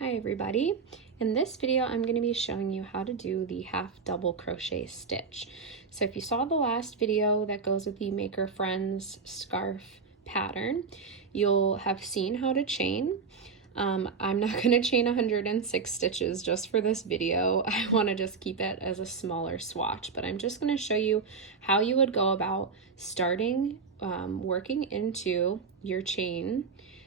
Hi everybody. In this video I'm going to be showing you how to do the half double crochet stitch. So if you saw the last video that goes with the Maker Friends scarf pattern, you'll have seen how to chain. I'm not going to chain 106 stitches just for this video. I want to just keep it as a smaller swatch, but I'm just going to show you how you would go about starting working into your chain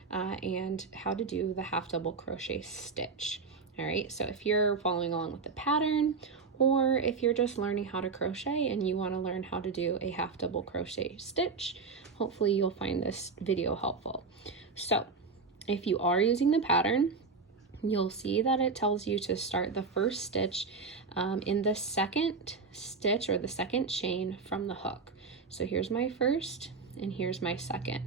and how to do the half double crochet stitch. All right, so if you're following along with the pattern, or if you're just learning how to crochet and you want to learn how to do a half double crochet stitch, hopefully you'll find this video helpful. So if you are using the pattern, you'll see that it tells you to start the first stitch in the second stitch or the second chain from the hook. So here's my first and here's my second.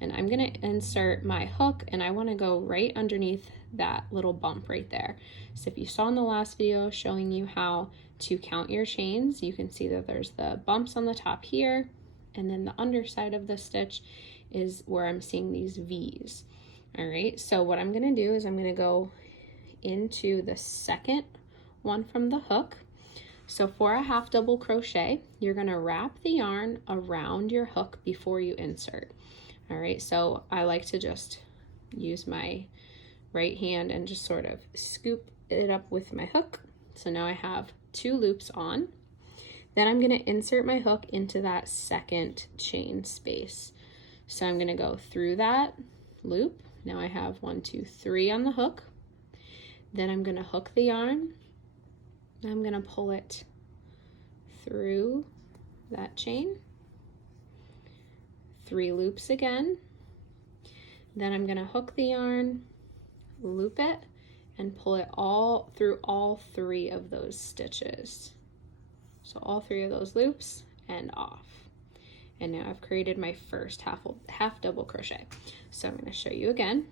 And I'm going to insert my hook and I want to go right underneath that little bump right there. So if you saw in the last video showing you how to count your chains, you can see that there's the bumps on the top here, and then the underside of the stitch is where I'm seeing these V's. All right, so what I'm going to do is I'm going to go into the second one from the hook. So for a half double crochet, you're going to wrap the yarn around your hook before you insert. All right, so I like to just use my right hand and just sort of scoop it up with my hook. So now I have 2 loops on. Then I'm going to insert my hook into that second chain space. So I'm going to go through that loop. Now I have 1, 2, 3 on the hook. Then I'm going to hook the yarn. I'm going to pull it through that chain. 3 loops again. Then I'm going to hook the yarn, loop it, and pull it all through all 3 of those stitches. So all 3 of those loops and off. And now I've created my first half double crochet. So I'm going to show you again.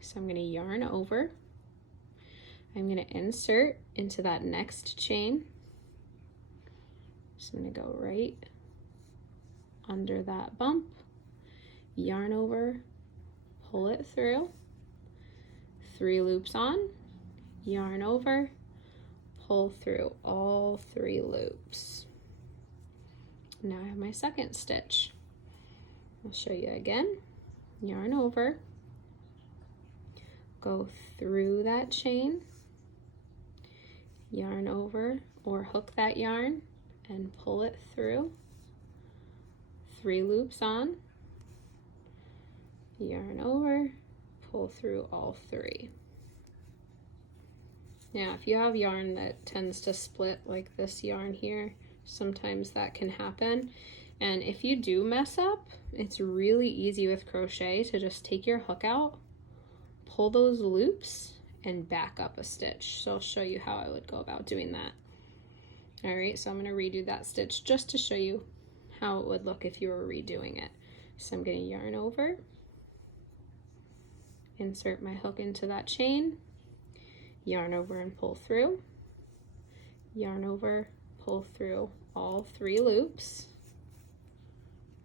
So I'm going to yarn over. I'm going to insert into that next chain. So I'm going to go right under that bump, yarn over, pull it through, 3 loops on, yarn over, pull through all 3 loops. Now I have my second stitch. I'll show you again. Yarn over, go through that chain, yarn over or hook that yarn and pull it through, 3 loops on, yarn over, pull through all 3. Now if you have yarn that tends to split like this yarn here, sometimes that can happen. And if you do mess up, it's really easy with crochet to just take your hook out, pull those loops, and back up a stitch. So I'll show you how I would go about doing that. All right, so I'm going to redo that stitch just to show you how it would look if you were redoing it. So I'm going to yarn over, insert my hook into that chain, yarn over and pull through, yarn over, pull through all 3 loops,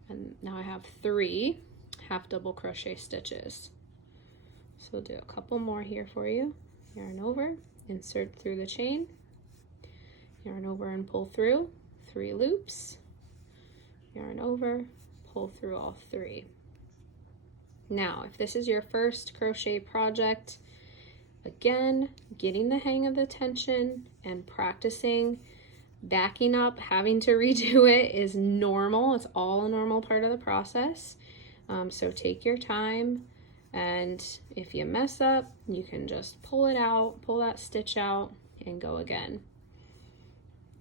and now I have 3 half double crochet stitches. So we'll do a couple more here for you. Yarn over, insert through the chain, yarn over and pull through 3 loops, yarn over, pull through all 3. Now, if this is your first crochet project, again, getting the hang of the tension and practicing, backing up, having to redo it is normal. It's all a normal part of the process. So take your time, and if you mess up, you can just pull it out, pull that stitch out, and go again.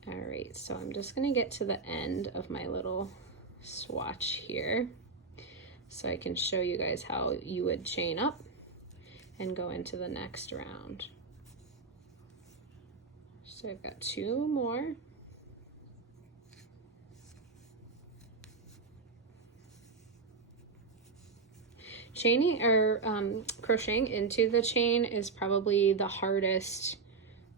All right, so I'm just gonna get to the end of my little swatch here so I can show you guys how you would chain up and go into the next round. So I've got 2 more. Chaining or crocheting into the chain is probably the hardest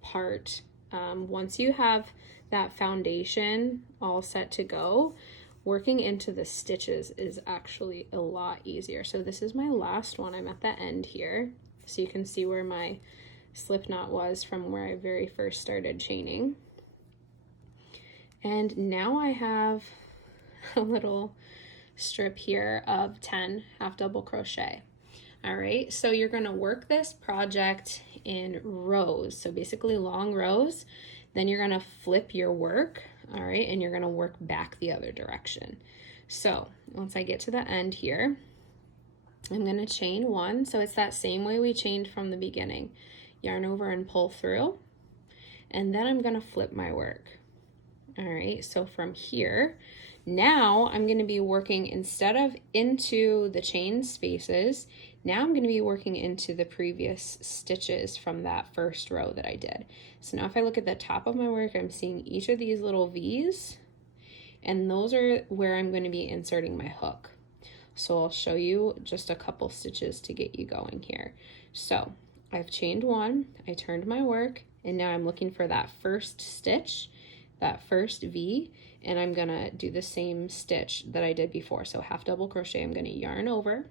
part. Once you have that foundation all set to go, working into the stitches is actually a lot easier. So this is my last one. I'm at the end here. So you can see where my slip knot was from where I very first started chaining. And now I have a little strip here of 10 half double crochet. All right, so you're gonna work this project in rows, so basically long rows. Then you're gonna flip your work, all right, and you're gonna work back the other direction. So once I get to the end here, I'm gonna chain one, so it's that same way we chained from the beginning. Yarn over and pull through, and then I'm gonna flip my work. All right, so from here, now I'm gonna be working, instead of into the chain spaces, now I'm gonna be working into the previous stitches from that first row that I did. So now if I look at the top of my work, I'm seeing each of these little V's, and those are where I'm gonna be inserting my hook. So I'll show you just a couple stitches to get you going here. So I've chained one, I turned my work, and now I'm looking for that first stitch, that first V, and I'm gonna do the same stitch that I did before. So half double crochet, I'm gonna yarn over,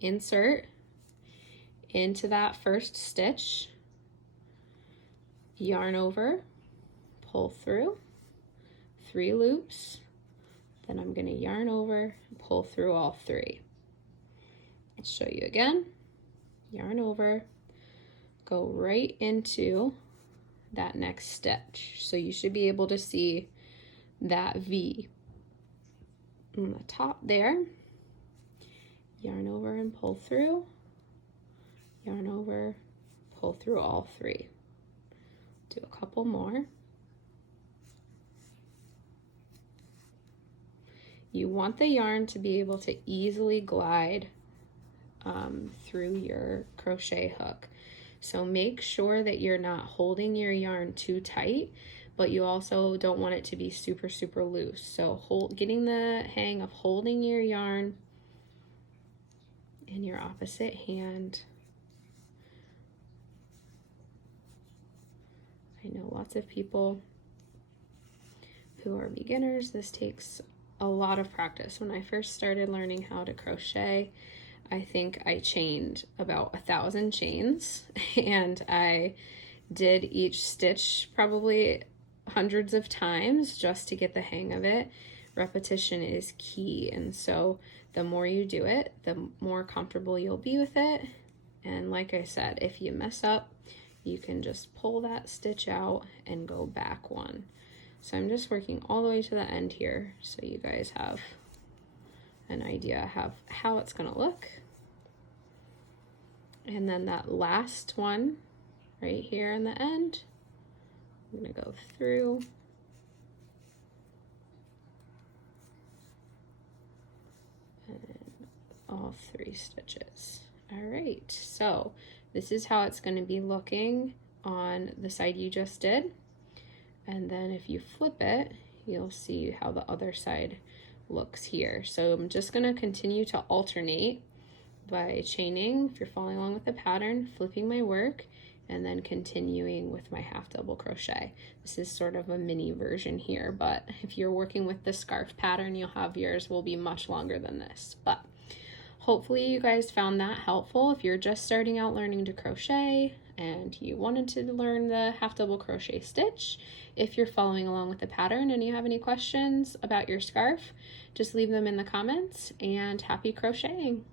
insert into that first stitch, yarn over, pull through, 3 loops, then I'm gonna yarn over, pull through all 3. I'll show you again. Yarn over, go right into that next stitch. So you should be able to see that V on the top there. Yarn over and pull through, yarn over, pull through all 3. Do a couple more. You want the yarn to be able to easily glide through your crochet hook. So make sure that you're not holding your yarn too tight, but you also don't want it to be super, super loose. So getting the hang of holding your yarn in your opposite hand. I know lots of people who are beginners, this takes a lot of practice. When I first started learning how to crochet, I think I chained about 1,000 chains, and I did each stitch probably hundreds of times just to get the hang of it. Repetition is key, and so the more you do it, the more comfortable you'll be with it. And like I said, if you mess up, you can just pull that stitch out and go back one. So I'm just working all the way to the end here so you guys have an idea of how it's gonna look. And then that last one right here in the end, I'm gonna go through and all 3 stitches. All right, so this is how it's gonna be looking on the side you just did. And then if you flip it, you'll see how the other side looks here. So I'm just gonna continue to alternate by chaining, if you're following along with the pattern, flipping my work, and then continuing with my half double crochet. This is sort of a mini version here, but if you're working with the scarf pattern, you'll have yours will be much longer than this. But hopefully you guys found that helpful. If you're just starting out learning to crochet and you wanted to learn the half double crochet stitch, if you're following along with the pattern and you have any questions about your scarf, just leave them in the comments, and happy crocheting.